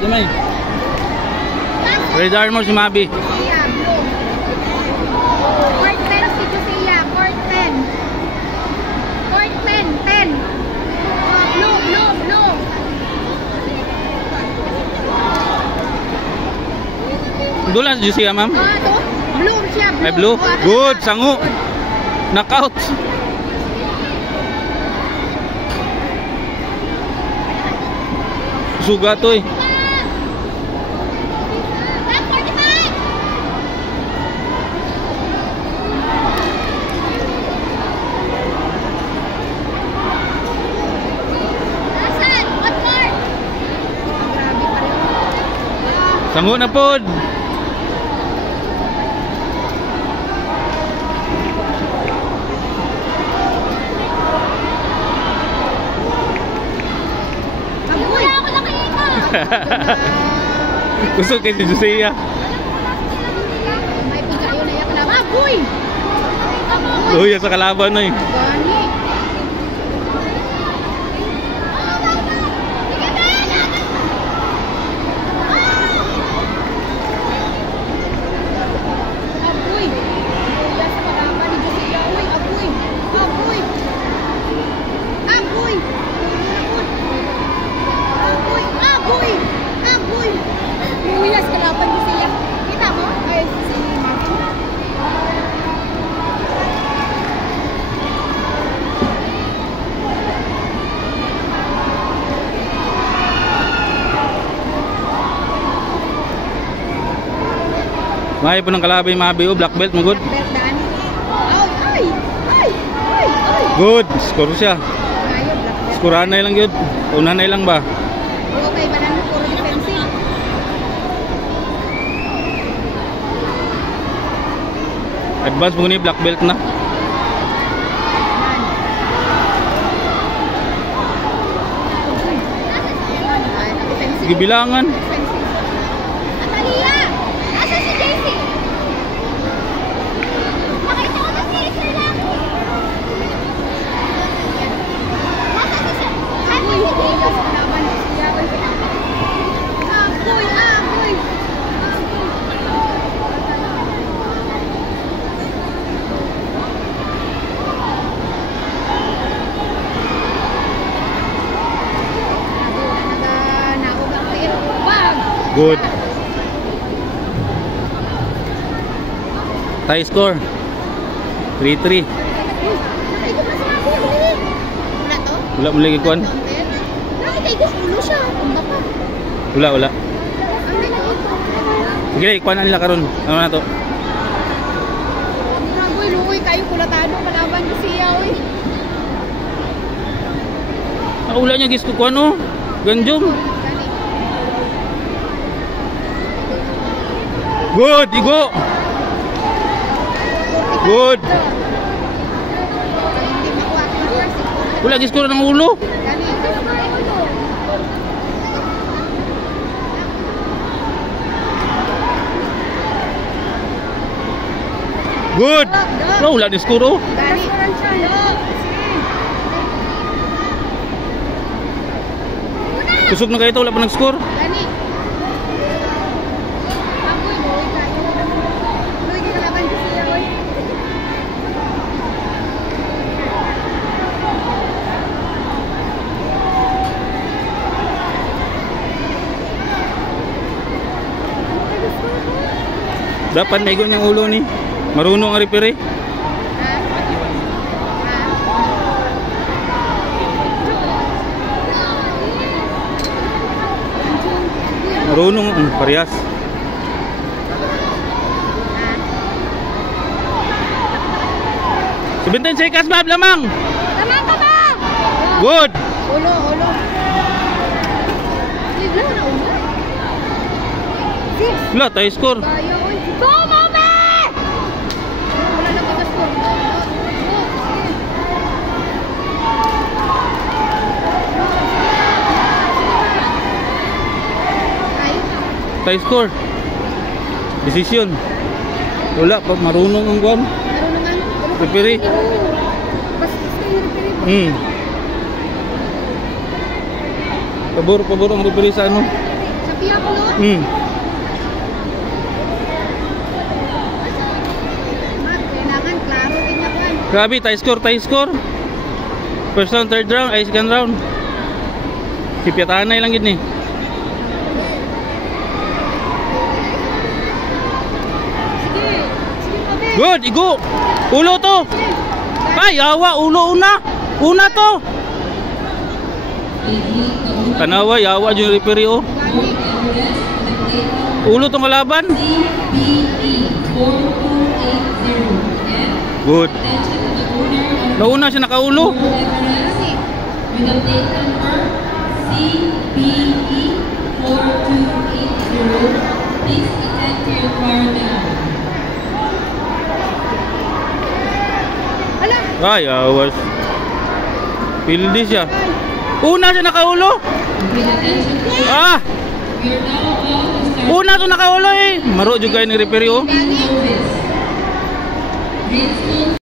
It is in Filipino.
gamay. Red Armor si Mabi. Court 10 si Josiah. Court 10. Court 10. Blue. Doon lang si Josiah, ma'am. Ito. Blue siya. Ay, blue. Good. Sango. Knockout. Suga to eh. Sango na pod. Gusto kay si Josiah. May pagkayo na yan. Agoy! Luya sa kalaban na eh. Gani. Agoy! Luya sa kalaban ni Josiah. Uy, agoy! Agoy! Agoy! Agoy! Agoy! Agoy! Luya sa kalaban ni Josiah. Kita mo? Ay, si Martin. May po ng kalabay Mabi o black belt mo good. Berdan. Ay! Good. Score siya. Ayaw, black belt. Scorean na lang yun. Una na lang ba? Okay, banan mo puro defensive. Advance mo ni black belt na. Sige bilangan. Atalia! Asa si JC? Makita ko na si Sir lang. Asa si Sir? Asa si JC? Agoy! Good. Tie score 3-3. Wala mo lagi kuan. Wala. Sige, ikuan na nila karon. Ano na to? Luoy kayo kulatado kalaban ni siya oy. Wala niya gis ko kuan oh. Ganjom. Good, igo. Good. Wala gis ko ng ulo. Good. Wala gis ko ro. Kusog na kayo ito, wala pa nag-score. Dapat may ganyang ulo ni. Marunong ang referee. Marunong ang parehas. Sebentar saya kas bab lamang. Lamang ka ba? Good. Ulo. Sigla na ulo. Wala tayo score. Go, Mame! Wala na pag-score. Tayo score. Decision. Wala pa marunong ang guan. Referee. Pabor ang referee sa ano? Sa Piyak lo. Kailangan klaro din ako. Grabe, tie score. First round, third round, ay second round. Sipyatanay lang yun eh. Sige. Sige pa, be. Good, igo. Ulo to. Ay, yawa, ulo una. Una to. Tanawa, yawa yung referee oh. Ulo tong kalaban. Good. Nauna siya nakaulo. With update number CBE 4280, please attend to your car now. Ala. Ay, awas. Pildi siya. Una siya nakaulo. With attention please, Ah! we are now about to start Una to nakaulo eh. Maro juga ni referee oh. service. Grade school